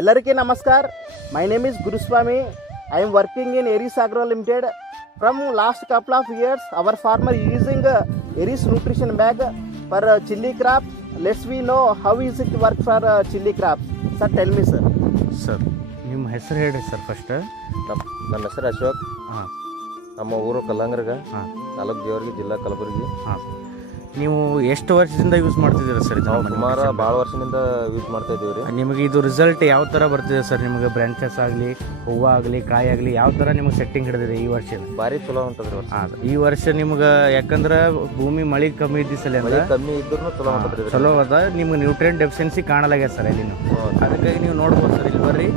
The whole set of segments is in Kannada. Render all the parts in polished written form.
ಎಲ್ಲರಿಗೂ ನಮಸ್ಕಾರ. My name is Guruswamy. I am working in Aries Agro Limited. From last couple of years, our farmer using Aries nutrition bag for chili crop. Let's we know how is it work for chili crops. Sir, tell me, sir. Sir ನಿಮ್ಮ ಹೆಸರು ಹೇಳಿ ಸರ್ ಫಸ್ಟ್. ನನ್ನ ಹೆಸರು ಅಶೋಕ್. ಹಾಂ. ನಮ್ಮ ಊರು ಕಲ್ಲಂಗರ್ಗ. ಹಾಂ. ತಾಲೂಕು ದೇವರಿಗೆ, ಜಿಲ್ಲಾ ಕಲಬುರಗಿ. ಹಾಂ. ನೀವು ಎಷ್ಟು ವರ್ಷದಿಂದ ಯೂಸ್ ಮಾಡ್ತಿದ್ದೀರಾ ಸರ್ ಇದು? ನಾವು ಸುಮಾರು ಭಾಳ ವರ್ಷದಿಂದ ಯೂಸ್ ಮಾಡ್ತಾ ಇದ್ದೀವಿ ರೀ. ನಿಮಗೆ ಇದು ರಿಸಲ್ಟ್ ಯಾವ ಥರ ಬರ್ತಿದೆ ಸರ್? ನಿಮಗೆ ಬ್ರಾಂಚಸ್ ಆಗಲಿ, ಹೂವು ಆಗಲಿ, ಕಾಯಿ ಆಗಲಿ ಯಾವ ಥರ ನಿಮಗೆ ಸೆಟ್ಟಿಂಗ್ ಹಿಡಿದಿದೆ ಈ ವರ್ಷ? ಭಾರಿ ಚಲೋ ಹೊಂಟದ್ರಿ ವರ್ಷ. ಹಾಂ. ಈ ವರ್ಷ ನಿಮ್ಗೆ ಯಾಕಂದ್ರೆ ಭೂಮಿ ಮಳೆ ಕಮ್ಮಿ ಇದ್ದಿಸಲ್ಲ ಮಳೆ ಅಂದ್ರೆ ಕಮ್ಮಿ ಇದ್ರೂ ಚಲೋ ಹೊಂಟದ್ರಿ. ಚಲೋ ಅದ. ನಿಮ್ಗೆ ನ್ಯೂಟ್ರಿಯೆಂಟ್ ಡೆಫಿಷಿಯನ್ಸಿ ಕಾಣಲಾಗ್ಯದ ಸರ್ ಇಲ್ಲಿ. ಅದಕ್ಕಾಗಿ ನೀವು ನೋಡ್ಬೋದು ಸರ್, ಇಲ್ಲಿ ಬರ್ರಿ.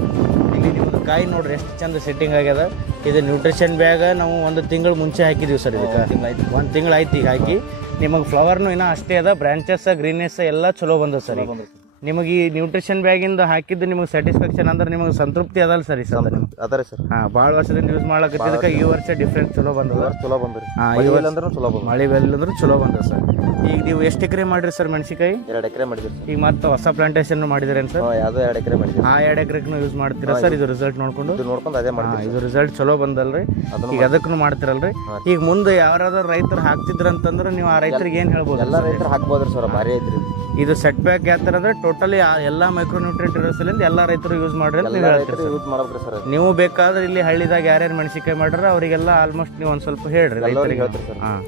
ಇಲ್ಲಿ ನಿಮ್ದು ಕಾಯಿ ನೋಡ್ರಿ ಎಷ್ಟು ಚಂದ ಸೆಟ್ಟಿಂಗ್ ಆಗ್ಯದ. ಇದು ನ್ಯೂಟ್ರಿಷನ್ ಬ್ಯಾಗ ನಾವು 1 ತಿಂಗಳು ಮುಂಚೆ ಹಾಕಿದ್ದೀವಿ ಸರ್. ಇದಕ್ಕೆ 1 ತಿಂಗಳು ಆಯ್ತು ಈಗ ಹಾಕಿ. ನಿಮಗೆ ಫ್ಲವರ್ನು ಇನ್ನೂ ಅಷ್ಟೇ ಅದ. ಬ್ರಾಂಚಸ್, ಗ್ರೀನೆಸ್ ಎಲ್ಲ ಚಲೋ ಬಂದದ ಸರ್. ನಿಮಗೆ ಈ ನ್ಯೂಟ್ರಿಷನ್ ಬ್ಯಾಗಿಂದ ಹಾಕಿದ್ದು ನಿಮಗೆ ಸ್ಯಾಟಿಸ್ಫ್ಯಾಕ್ಷನ್ ಅಂದ್ರೆ ನಿಮಗೆ ಸಂತೃಪ್ತಿ ಅದಲ್ಲ ಸರ್? ಈ ಸಲ ಅದ ರೀ ಸರ್. ಹಾಂ, ಭಾಳ ವರ್ಷದಿಂದ ಯೂಸ್ ಮಾಡ್ಲಕತ್ತಿದ್ದಕ್ಕೆ ಈ ವರ್ಷ ಡಿಫ್ರೆನ್ಸ್ ಚಲೋ ಬಂದದ. ಚಲೋ ಬಂದ್ರಿ. ಹಾಂ, ಅಂದ್ರೂ ಚಲೋ ಬಂದ. ಮಳೆ ಬೆಲ್ಲ ಅಂದ್ರೆ ಚಲೋ ಬಂದದ ಸರ್. ಈಗ ನೀವು ಎಷ್ಟು ಎಕರೆ ಮಾಡಿರಿ ಸರ್ ಮೆಣಸಿಕಾಯಿ? 2 ಎಕರೆ ಮಾಡಿದ್ರಿ. ಈಗ ಮತ್ತೆ ಹೊಸ ಪ್ಲಾಂಟೇಶನ್ ಮಾಡಿದ್ರೇನು ಸರ್? ಯಾವುದೋ 2 ಎಕರೆ ಮಾಡಿದ್ರಿ. ಆ 2 ಎಕರೆಗೂ ಯೂಸ್ ಮಾಡ್ತೀರಾ ಸರ್? ಇದು ರಿಸಲ್ಟ್ ನೋಡ್ಕೊಂಡು ಅದೇ ಮಾಡ್ತೀವಿ. ಇದು ರಿಸಲ್ಟ್ ಚಲೋ ಬಂದಲ್ರಿ. ಈಗ ಅದಕ್ಕೂ ಮಾಡ್ತಿರಲ್ರಿ. ಈಗ ಮುಂದೆ ಯಾರಾದ್ರೂ ರೈತರು ಹಾಕ್ತಿದ್ರಂತಂದ್ರೆ ನೀವು ಆ ರೈತರಿಗೆ ಏನು ಹೇಳ್ಬೋದು? ಎಲ್ಲ ರೈತರು ಹಾಕ್ಬೋದ್ರಿ ಸರ್, ಭಾರಿ ಐತ್ರಿ. ಇದು ಸೆಟ್ ಬ್ಯಾಕ್ ಯಾವ ಥರ ಅಂದ್ರೆ ಟೋಟಲಿ ಎಲ್ಲ ಮೈಕ್ರೋ ನ್ಯೂಟ್ರಿಯೆಂಟ್ ಇರೋದ್ರಿಂದ ಎಲ್ಲ ರೈತರು ಯೂಸ್ ಮಾಡ್ರಿ ಅಂತ ನೀವು ಹೇಳ್ತೀರಿ ಸರ್. ಯೂಸ್ ಮಾಡ್ಬೇಕ್ರಿ ಸರ್. ನೀವು ಬೇಕಾದ್ರೆ ಇಲ್ಲಿ ಹಳ್ಳಿದಾಗ ಯಾರ್ಯಾರು ಮೆಣಸಿಕಾಯಿ ಮಾಡ್ರ ಅವರಿಗೆಲ್ಲ ಆಲ್ಮೋಸ್ಟ್ ನೀವು ಒಂದು ಸ್ವಲ್ಪ ಹೇಳ್ರಿ ರೈತರಿಗೆ. ಹೇಳ್ತೀರಿ ಸರ್. ಹಾಂ.